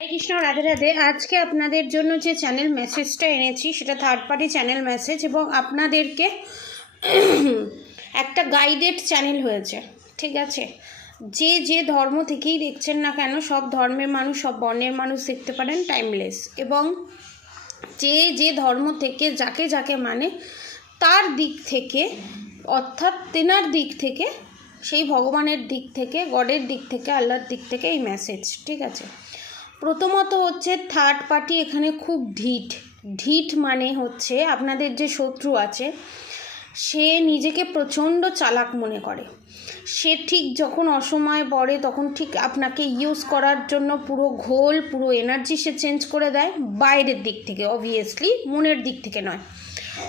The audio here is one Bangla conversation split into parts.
হরে কৃষ্ণ, রাধে রাধে। আজকে আপনাদের জন্য যে চ্যানেল মেসেজটা এনেছি সেটা থার্ড পার্টি চ্যানেল মেসেজ এবং আপনাদেরকে একটা গাইডেড চ্যানেল হয়েছে। ঠিক আছে, যে যে ধর্ম থেকেই দেখছেন না কেন, সব ধর্মের মানুষ, সব বর্ণের মানুষ দেখতে পারেন, টাইমলেস। এবং যে যে ধর্ম থেকে যাকে যাকে মানে তার দিক থেকে, অর্থাৎ তেনার দিক থেকে, সেই ভগবানের দিক থেকে, গডের দিক থেকে, আল্লাহর দিক থেকে এই মেসেজ। ঠিক আছে, প্রথমত হচ্ছে থার্ড পার্টি এখানে খুব ঢিঠ মানে হচ্ছে আপনাদের যে শত্রু আছে সে নিজেকে প্রচণ্ড চালাক মনে করে। সে ঠিক যখন অসময়ে পড়ে তখন ঠিক আপনাকে ইউজ করার জন্য পুরো ঘোল, পুরো এনার্জি সে চেঞ্জ করে দেয়, বাইরের দিক থেকে, অবভিয়াসলি মনের দিক থেকে নয়,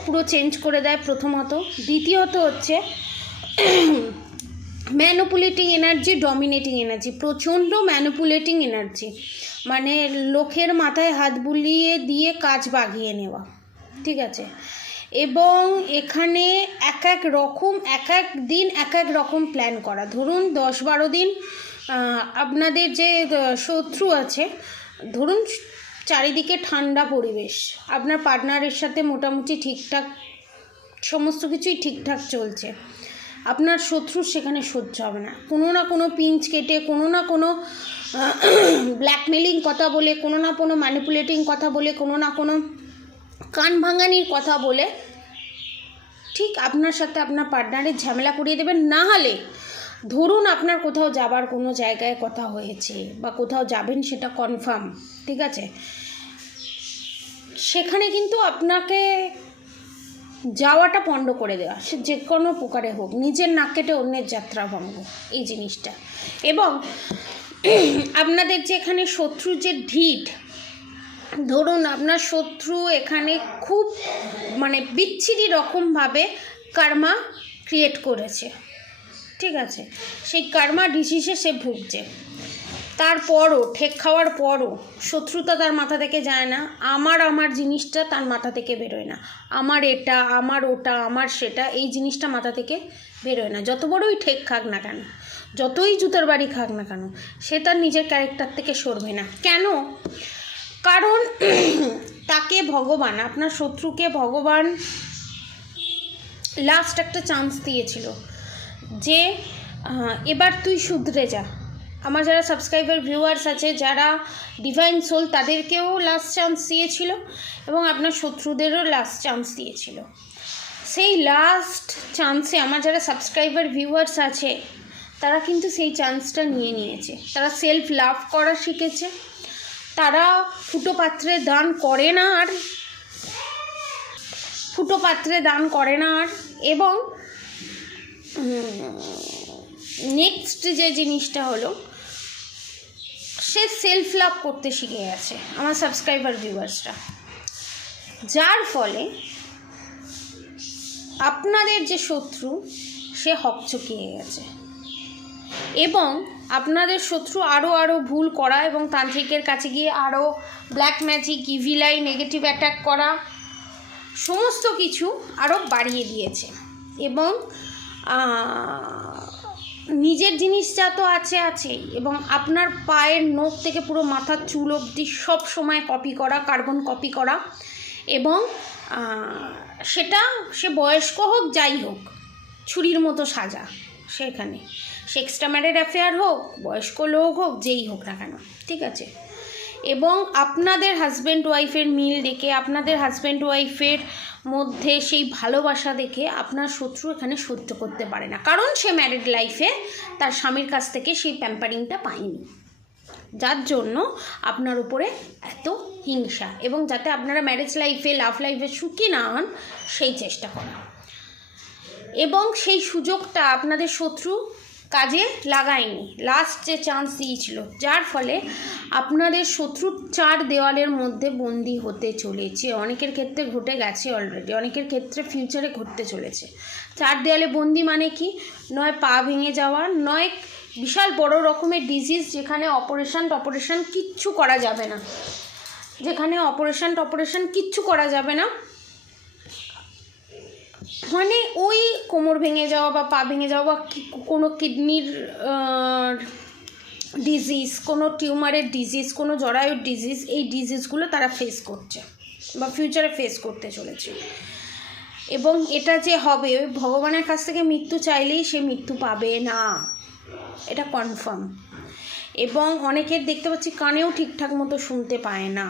পুরো চেঞ্জ করে দেয় প্রথমত। দ্বিতীয়ত হচ্ছে ম্যানিপুলেটিং এনার্জি, ডমিনেটিং এনার্জি, প্রচণ্ড ম্যানিপুলেটিং এনার্জি, মানে লোকের মাথায় হাত বুলিয়ে দিয়ে কাজ বাগিয়ে নেওয়া। ঠিক আছে, এবং এখানে এক এক রকম, এক এক দিন এক এক রকম প্ল্যান করা। ধরুন 10-12 দিন আপনাদের যে শত্রু আছে, ধরুন চারিদিকে ঠান্ডা পরিবেশ, আপনার পার্টনারের সাথে মোটামুটি ঠিকঠাক সমস্ত কিছুই ঠিকঠাক চলছে, আপনার শত্রু সেখানে সহ্য হবে না। কোনো না কোনো পিঞ্চ কেটে, কোনো না কোনো ব্ল্যাকমেলিং কথা বলে, কোনো না কোনো ম্যানিপুলেটিং কথা বলে, কোনো না কোনো কান ভাঙানির কথা বলে ঠিক আপনার সাথে আপনার পার্টনারের ঝামেলা করিয়ে দেবেন। না হলে ধরুন আপনার কোথাও যাবার কোনো জায়গায় কথা হয়েছে বা কোথাও যাবেন, সেটা কনফার্ম, ঠিক আছে, সেখানে কিন্তু আপনাকে যাওয়াটা পণ্ড করে দেওয়া, সে যে কোনো প্রকারে হোক, নিজের নাক কেটে অন্যের যাত্রা ভঙ্গ, এই জিনিসটা। এবং আপনাদের যে এখানে শত্রু যে ঢিঠ, ধরুন আপনার শত্রু এখানে খুব মানে বিচ্ছিরি রকমভাবে কার্মা ক্রিয়েট করেছে। ঠিক আছে, সেই কার্মা ডিসিসে সে ভুগছে, তারপরও ঠেক খাওয়ার পরও শত্রুতা তার মাথা থেকে যায় না। আমার জিনিসটা তার মাথা থেকে বেরোয় না, আমার এটা, আমার ওটা, আমার সেটা, এই জিনিসটা মাথা থেকে বেরোয় না। যত বড়ই ঠেক খাক না কেন, যতই জুতোর বাড়ি খাক না কেন, সে তার নিজের ক্যারেক্টার থেকে সরবে না। কেন? কারণ তাকে ভগবান, আপনার শত্রুকে ভগবান লাস্ট একটা চান্স দিয়েছিল যে এবার তুই শুধরে যা। আমার যারা সাবস্ক্রাইবার ভিউয়ার্স আছে, যারা ডিভাইন সোল, তাদেরকেও লাস্ট চান্স দিয়েছিল এবং আপনার শত্রুদেরও লাস্ট চান্স দিয়েছিল। সেই লাস্ট চান্সে আমার যারা সাবস্ক্রাইবার ভিউয়ার্স আছে তারা কিন্তু সেই চান্সটা নিয়ে নিয়েছে। তারা সেলফ লাভ করা শিখেছে, তারা ফুটো পাত্রে দান করে না আর, ফুটো পাত্রে দান করে না আর। এবং নেক্সট যে জিনিসটা হলো, সে সেলফ লাভ করতে শিখে গেছে আমার সাবস্ক্রাইবার ভিউয়ার্সরা, যার ফলে আপনাদের যে শত্রু সে হকচকিয়ে গেছে। এবং আপনাদের শত্রু আরও ভুল করা এবং তান্ত্রিকের কাছে গিয়ে আরও black magic, evil eye, negative attack করা, সমস্ত কিছু আরও বাড়িয়ে দিয়েছে। এবং নিজের জিনিসটা তো আছেই, এবং আপনার পায়ের নখ থেকে পুরো মাথার চুল অবধি সব সময় কপি করা, কার্বন কপি করা। এবং সেটা সে বয়স্ক হোক, যাই হোক, ছুরির মতো সাজা সেখানে, সে এক্সট্রা ম্যারিড অ্যাফেয়ার হোক, বয়স্ক লোক হোক, যেই হোক না কেন। ঠিক আছে, এবং আপনাদের হাজব্যান্ড ওয়াইফের মিল দেখে, আপনাদের হাজব্যান্ড ওয়াইফের মধ্যে সেই ভালোবাসা দেখে আপনার শত্রু এখানে সহ্য করতে পারে না, কারণ সে ম্যারিড লাইফে তার স্বামীর কাছ থেকে সেই প্যাম্পারিংটা পায়নি, যার জন্য আপনার উপরে এত হিংসা। এবং যাতে আপনারা ম্যারেজ লাইফে, লাভ লাইফে সুখী না হন, সেই চেষ্টা করা। এবং সেই সুযোগটা আপনাদের শত্রু কাজে লাগায়নি, লাস্ট যে চান্স দিয়েছিল, যার ফলে আপনাদের শত্রু 4 দেওয়ালের মধ্যে বন্দি হতে চলেছে। অনেকের ক্ষেত্রে ঘটে গেছে অলরেডি, অনেকের ক্ষেত্রে ফিউচারে ঘটতে চলেছে। 4 দেওয়ালে বন্দি মানে কি? নয় পা ভেঙে যাওয়া, নয় বিশাল বড় রকমের ডিজিজ, যেখানে অপারেশন কিচ্ছু করা যাবে না, যেখানে অপারেশন কিচ্ছু করা যাবে না, মানে ওই কোমর ভেঙে যাওয়া বা পা ভেঙে যাওয়া বা কোনো কিডনির ডিজিজ, কোনো টিউমারের ডিজিজ, কোনো জরায়ুর ডিজিজ, এই ডিজিজগুলো তারা ফেস করছে বা ফিউচারে ফেস করতে চলেছে। এবং এটা যে হবে, ভগবানের কাছ থেকে মৃত্যু চাইলেই সে মৃত্যু পাবে না, এটা কনফার্ম। এবং অনেকের দেখতে পাচ্ছি কানেও ঠিকঠাক মতো শুনতে পায় না।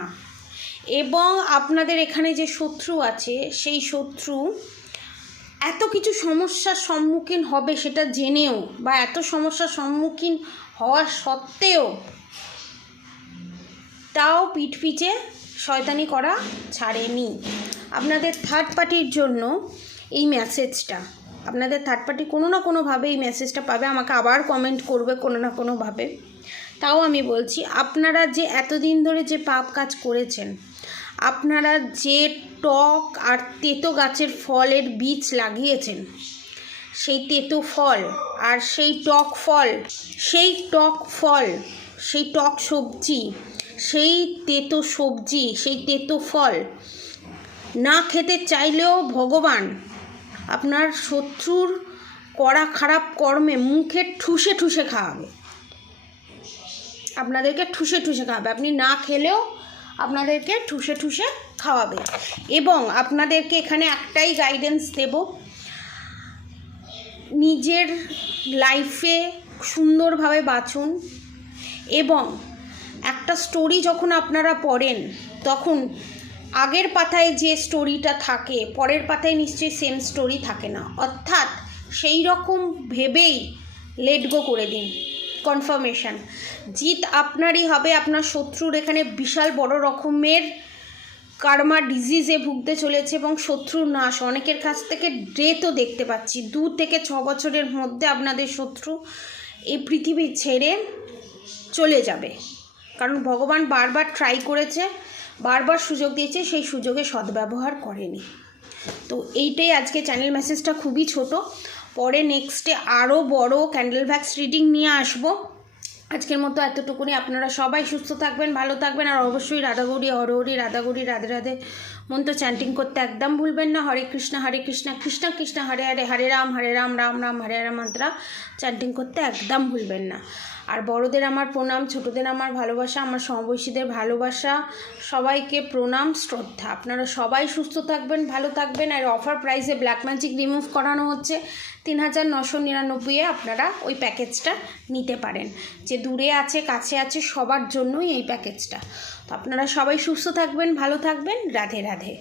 এবং আপনাদের এখানে যে শত্রু আছে, সেই শত্রু এত কিছু সমস্যার সম্মুখীন হবে সেটা জেনেও, বা এত সমস্যার সম্মুখীন হওয়া সত্ত্বেও তাও পিঠ পিছে শয়তানি করা ছাড়েনি। আপনাদের থার্ড পার্টির জন্য এই মেসেজটা, আপনাদের থার্ড পার্টি কোনো না কোনোভাবে এই মেসেজটা পাবে, আমাকে আবার কমেন্ট করবে কোনো না কোনোভাবে। তাও আমি বলছি, আপনারা যে এতদিন ধরে যে পাপ কাজ করেছেন, আপনারা যে টক আর তেতো গাছের ফলের বীজ লাগিয়েছেন, সেই তেতো ফল আর সেই টক ফল, সেই টক ফল, সেই টক সবজি, সেই তেতো সবজি, সেই তেতো ফল না খেতে চাইলেও ভগবান আপনার শত্রুর করা খারাপ কর্মে মুখে ঠুসে ঠুসে খাওয়াবে, আপনাদেরকে ঠুসে ঠুসে খাওয়াবে। আপনি না খেলেও আপনাদেরকে ঠুসে ঠুসে খাওয়াবে। এবং আপনাদেরকে এখানে একটাই গাইডেন্স দেব, নিজের লাইফে সুন্দরভাবে বাঁচুন। এবং একটা স্টোরি যখন আপনারা পড়েন, তখন আগের পাতায় যে স্টোরিটা থাকে, পরের পাতায় নিশ্চয়ই সেম স্টোরি থাকে না। অর্থাৎ সেই রকম ভেবেই লেট গো করে দিন। কনফার্মেশন, জিত আপনারই হবে। আপনার শত্রুর এখানে বিশাল বড় রকমের কার্মা ডিজিজে ভুগতে চলেছে এবং শত্রুর নাশ, অনেকের কাছ থেকে ডেথও দেখতে পাচ্ছি। 2 থেকে 6 বছরের মধ্যে আপনাদের শত্রু এই পৃথিবী ছেড়ে চলে যাবে। কারণ ভগবান বারবার ট্রাই করেছে, বারবার সুযোগ দিয়েছে, সেই সুযোগে সদ্ব্যবহার করেনি। তো এইটাই আজকে চ্যানেল মেসেজটা, খুবই ছোট। পরে নেক্সটে আরও বড় ক্যান্ডেল ভ্যাক্স রিডিং নিয়ে আসবো। আজকের মতো এতটুকুনি। আপনারা সবাই সুস্থ থাকবেন, ভালো থাকবেন। আর অবশ্যই রাধাগৌরী হরহরি, রাধাগৌরী রাধে রাধে মন্ত্র চ্যান্টিং করতে একদম ভুলবেন না। হরে কৃষ্ণ কৃষ্ণ কৃষ্ণ হরে হরে, হরে রাম রাম রাম হরে হরে মন্ত্র চ্যান্টিং করতে একদম ভুলবেন না। আর বড়দের আমার প্রণাম, ছোটদের আমার ভালোবাসা, আমার সমবয়সীদের ভালোবাসা, সবাইকে প্রণাম শ্রদ্ধা। আপনারা সবাই সুস্থ থাকবেন, ভালো থাকবেন। আর অফার প্রাইসে ব্ল্যাক ম্যাজিক রিমুভ করানো হচ্ছে 3999-এ। আপনারা ওই প্যাকেজটা নিতে পারেন। যে দূরে আছে কাছে আছে সবার জন্যই এই প্যাকেজটা। তো আপনারা সবাই সুস্থ থাকবেন, ভালো থাকবেন। রাধে রাধে।